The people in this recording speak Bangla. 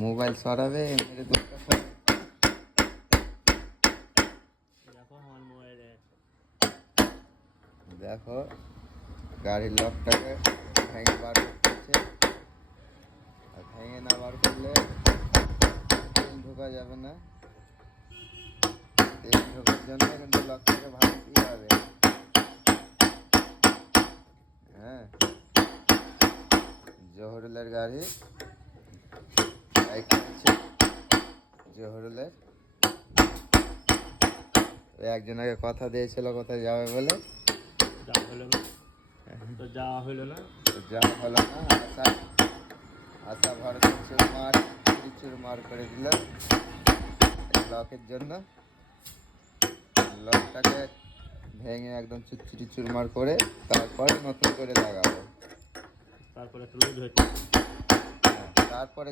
মোবাইল সরাবে মেরে দুটো ফোন। দেখো আমার মোবাইলে দেখো গাড়ির লকটাকে ভেঙে বার করতেছে, আর ভেঙে না বার করলে তেল ঢোকা যাবে না। তেল ঢোকার জন্য কিন্তু লকটাকে ভাঙতেই হবে। হ্যাঁ, জহুরুলের গাড়ি বাইক হচ্ছে জহুরুলের। ওই একজনকে কথা দিয়েছিল কোথায় যাবে বলে, যা হলো না, তো যাওয়া হলো না। তো যাওয়া হলো না। আশা আশা ভারত চুরমার করে দিল এই লকের জন্য। লকটাকে ভেঙে একদম চুরচুরি চুরমার করে তারপরে নতুন করে লাগাবো। তারপরে একটু লুজ হচ্ছে। তারপরে